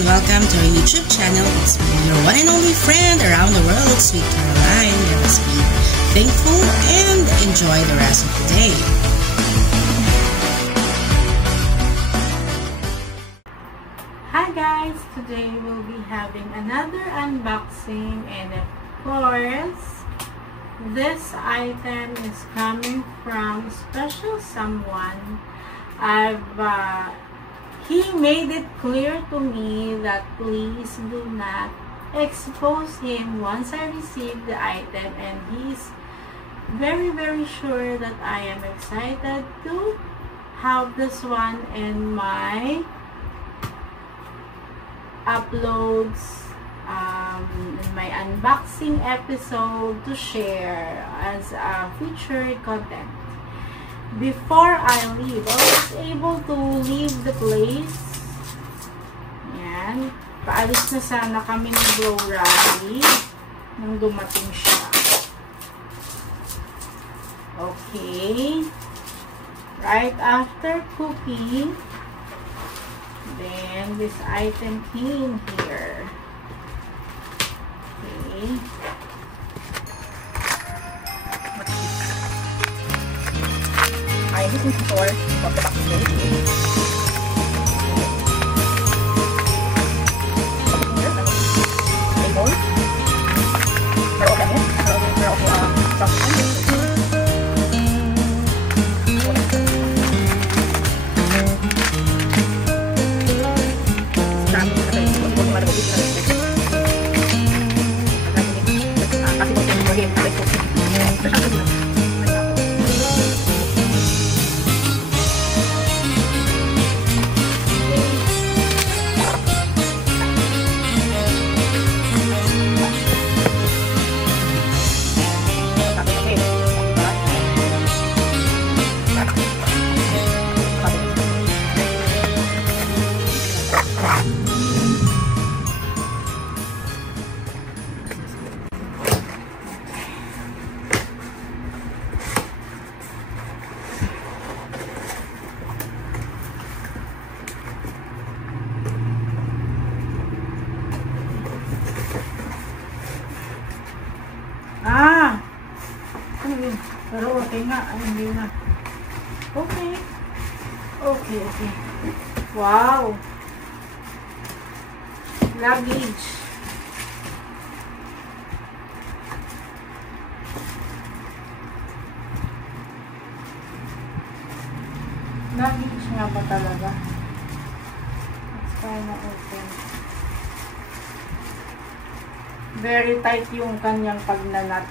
and welcome to our YouTube channel. It's me, your one and only friend around the world, Sweet Caroline. Let us be thankful and enjoy the rest of the day. Hi guys! Today we'll be having another unboxing, and of course, this item is coming from special someone. He made it clear to me that please do not expose him once I receive the item, and he's very sure that I am excited to have this one in my uploads, in my unboxing episode to share as a featured content. Before I leave, I was able to leave the place. Yan. Paalis na sana kami ng Glow Rally nung dumating siya. Okay. Right after cooking, then this item came here. Okay. I am using the store of the box. Pero okay nga. Ay, hindi na. Okay. Okay. Wow. Luggage. Luggage nga ba talaga? Let's try na open. Very tight yung kanyang pagnanat.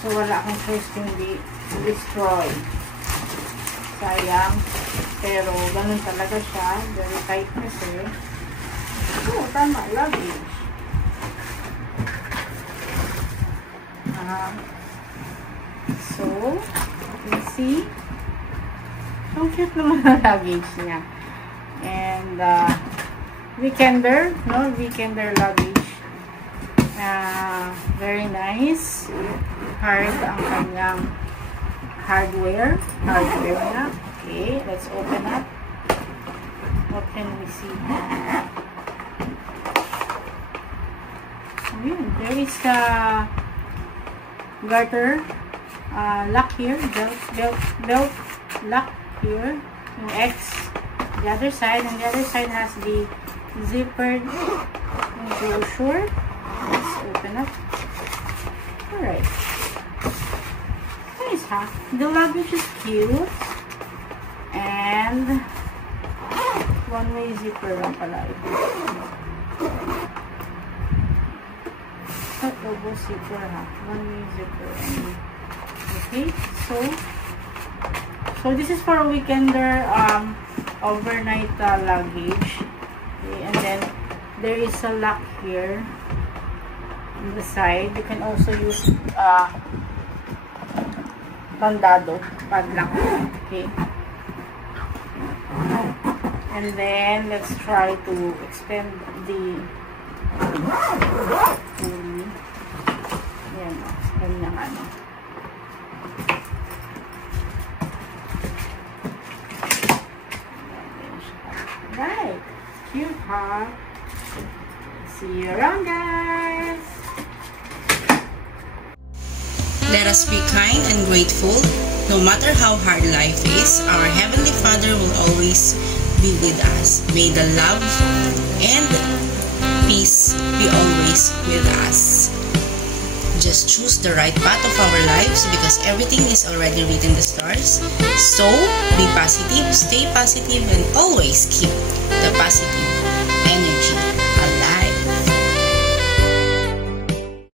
So, wala akong choice kundi destroy. Sayang. Pero, ganun talaga siya. Very tight kasi. Oh, tama. Luggage. So, you can see. Ang cute naman ang luggage niya. And, Weekender. No? Weekender luggage. Very nice. Hard ang kanyang hardware na. Okay, let's open up. What can we see? Ayan, there is a garter lock here, belt lock here, yung X. The other side, and the other side has the zippered enclosure. Let's open up. Alright. Nice, huh? The luggage is cute. And one-way zipper lang pala ito. Double zipper, ha? One-way zipper only. Okay, so this is for a weekender overnight luggage. Okay, and then there is a lock here on the side. You can also use candado, padlock. Okay. And then let's try to extend the yan, kanyang ano. Right. Cute, huh? See you around, guys. Let us be kind and grateful. No matter how hard life is, our Heavenly Father will always be with us. May the love and peace be always with us. Just choose the right path of our lives because everything is already written in the stars. So, be positive, stay positive, and always keep the positive energy.